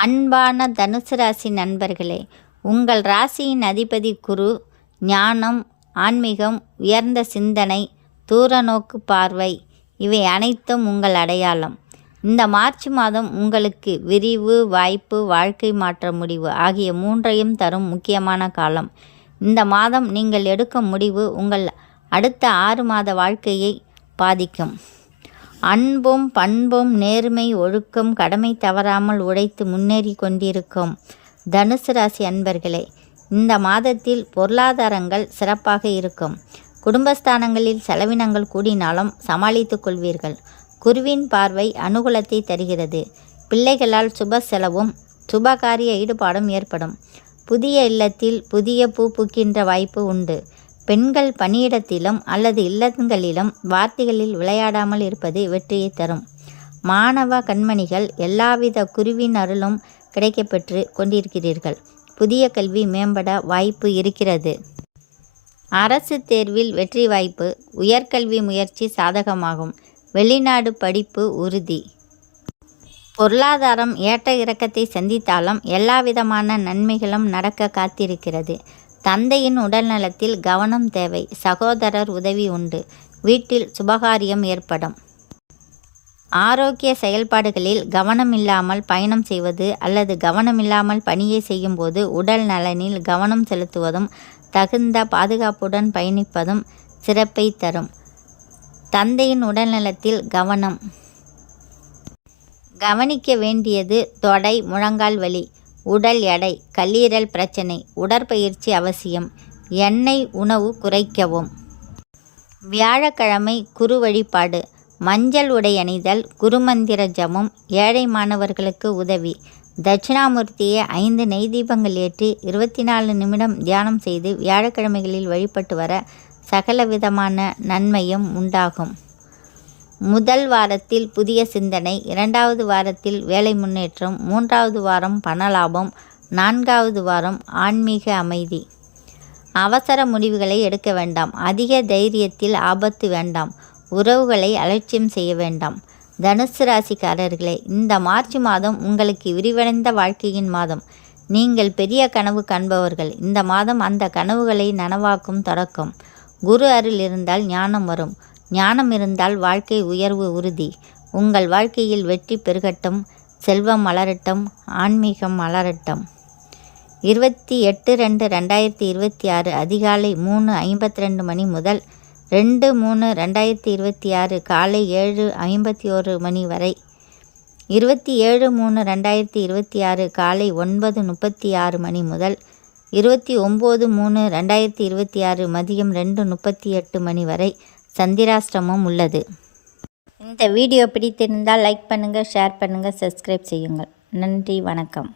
அன்பான தனுசு ராசி நண்பர்களே, உங்கள் ராசியின் அதிபதி குரு ஞானம், ஆன்மீகம், உயர்ந்த சிந்தனை, தூரநோக்கு பார்வை இவை அனைத்தும் உங்கள் அடையாளம். இந்த மார்ச் மாதம் உங்களுக்கு விரிவு, வாய்ப்பு, வாழ்க்கை மாற்ற முடிவு ஆகிய மூன்றையும் தரும் முக்கியமான காலம். இந்த மாதம் நீங்கள் எடுக்கும் முடிவு உங்கள் அடுத்த 6 மாத வாழ்க்கையை பாதிக்கும். அன்பும் பண்பும் நேர்மை ஒழுக்கம் கடமை தவறாமல் உழைத்து முன்னேறி கொண்டிருக்கும் தனுசு ராசி அன்பர்களே, இந்த மாதத்தில் பொருளாதாரங்கள் சிறப்பாக இருக்கும். குடும்பஸ்தானங்களில் செலவினங்கள் கூடினாலும் சமாளித்து கொள்வீர்கள். குருவின் பார்வை அனுகூலத்தை தருகிறது. பிள்ளைகளால் சுப செலவும் சுபகாரிய ஈடுபாடும் ஏற்படும். புதிய இல்லத்தில் புதிய பூ பூக்கின்ற வாய்ப்பு உண்டு. பெண்கள் பணியிடத்திலும் அல்லது இல்லங்களிலும் வார்த்தைகளில் விளையாடாமல் இருப்பது வெற்றியை தரும். மாணவ கண்மணிகள் எல்லாவித குருவின் அருளும் கிடைக்கப்பெற்று கொண்டிருக்கிறீர்கள். புதிய கல்வி மேம்பட வாய்ப்பு இருக்கிறது. அரசு தேர்வில் வெற்றி வாய்ப்பு. உயர்கல்வி முயற்சி சாதகமாகும். வெளிநாடு படிப்பு உறுதி. பொருளாதாரம் ஏற்ற இறக்கத்தை சந்தித்தாலும் எல்லாவிதமான நன்மைகளும் நடக்க காத்திருக்கிறது. தந்தையின் உடல்நலத்தில் கவனம் தேவை. சகோதரர் உதவி உண்டு. வீட்டில் சுபகாரியம் ஏற்படும். ஆரோக்கிய செயல்பாடுகளில் கவனமில்லாமல் பயணம் செய்வது அல்லது கவனமில்லாமல் பணியை செய்யும்போது உடல் நலனில் கவனம் செலுத்துவதும் தகுந்த பாதுகாப்புடன் பயணிப்பதும் சிறப்பை தரும். தந்தையின் உடல்நலத்தில் கவனிக்க வேண்டியது தொடை, முழங்கால் வலி, உடல் எடை, கல்லீரல் பிரச்சனை, உடற்பயிற்சி அவசியம். எண்ணெய் உணவு குறைக்கவும். வியாழக்கிழமை குரு வழிபாடு. மஞ்சள் உடை அணிதல், குருமந்திர ஜபம் ஏழை மாணவர்களுக்கு உதவி. தட்சிணாமூர்த்தியை 5 நெய் தீபங்கள் ஏற்றி 24 நிமிடம் தியானம் செய்து வியாழக்கிழமைகளில் வழிபட்டு வர சகலவிதமான நன்மையும் உண்டாகும். முதல் வாரத்தில் புதிய சிந்தனை, 2வது வாரத்தில் வேலை முன்னேற்றம், 3வது வாரம் பணலாபம், 4வது வாரம் ஆன்மீக அமைதி. அவசர முடிவுகளை எடுக்க வேண்டாம். அதிக தைரியத்தில் ஆபத்து வேண்டாம். உறவுகளை அலட்சியம் செய்ய வேண்டாம். தனுசு ராசிக்காரர்களே, இந்த மார்ச் மாதம் உங்களுக்கு விரிவடைந்த வாழ்க்கையின் மாதம். நீங்கள் பெரிய கனவு காண்பவர்கள். இந்த மாதம் அந்த கனவுகளை நனவாக்கும் தொடக்கம். குரு அருள் இருந்தால் ஞானம் வரும். ஞானம் இருந்தால் வாழ்க்கை உயர்வு உறுதி. உங்கள் வாழ்க்கையில் வெற்றி பெருகட்டும். செல்வம் மலரட்டும். ஆன்மீகம் மலரட்டும். 28/2/2026 அதிகாலை 3:52 மணி முதல் 2/3/2026 காலை 7:51 மணி வரை. 27/3/2026 காலை 9:36 மணி முதல் 29/3/2026 மதியம் 2:38 மணி வரை சந்திராஷ்டமம் உள்ளது. இந்த வீடியோ பிடித்திருந்தால் லைக் பண்ணுங்கள், ஷேர் பண்ணுங்கள், சப்ஸ்கிரைப் செய்யுங்கள். நன்றி, வணக்கம்.